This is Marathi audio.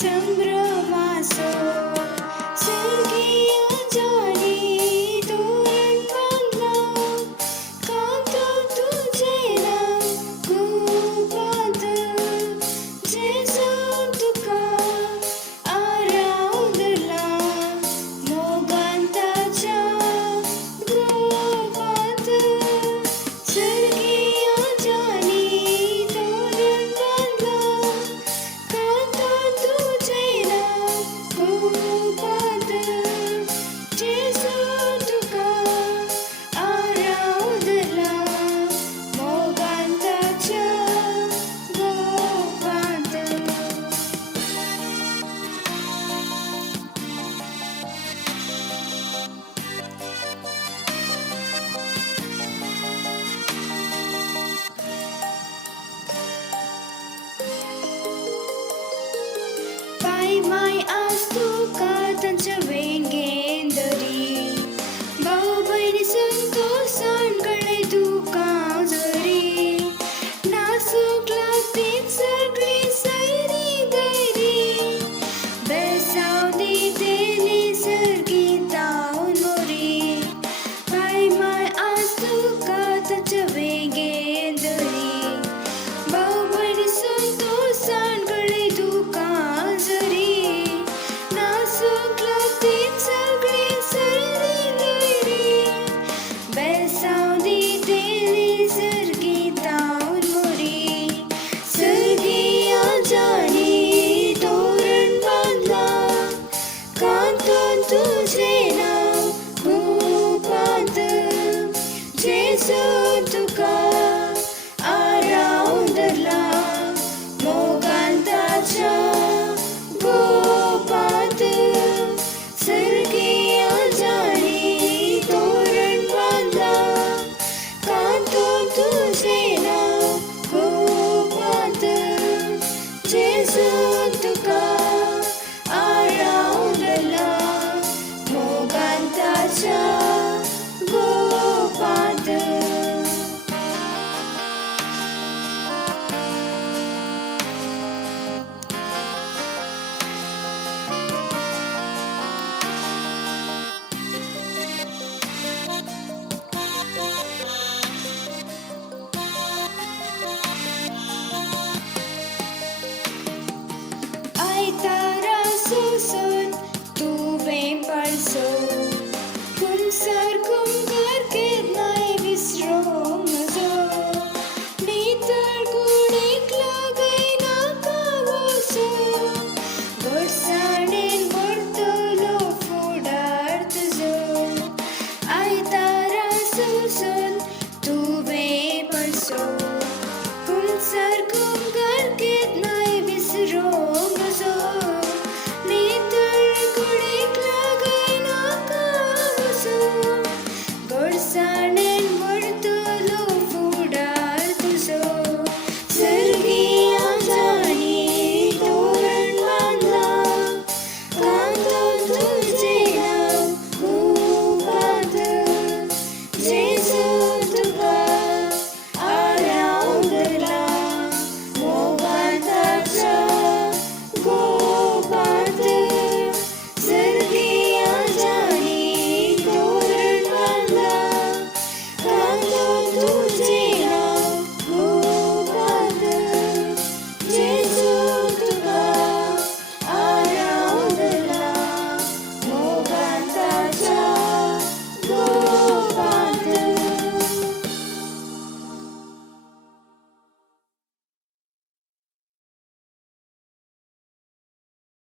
संभ्रमासो स्वर्गीय जाणी तोरण बांधला कांतो तुझे नाव गोपाद जेसू तुका आराधला मोगांताच्या गोपाद स्वर्गीय जाणी तोरण बांधला कांतो तुझे नाव गोपाद जेसू तुका आराधला मोगांताच्या गोपाद. Pai mai astu katancha vengendari Bau baini santosan कडे दुका जरी नासूक लागतीत सगळी सैरी गैरी बेसाव देते निसर्गिताऊन मोरी पाय माय आस्तू कातच्या वेगेंदरी भाऊ बहिणी संतोषान कडे दुका जरी नासूक लागतीत सगळी सैरी गैरी बेसाव देते निसर्गिताऊन मोरी स्वर्गीय जाणी तोरण बांधला कांतो तुझे नाव गोपाद जेसू तुका आराधला मोगांताच्या गोपाद स्वर्गीय जाणी तोरण बांधला कांतो तुझे नाव गोपाद जेसू तुका आराधला मोगांताच्या गोपाद. Ai tara suso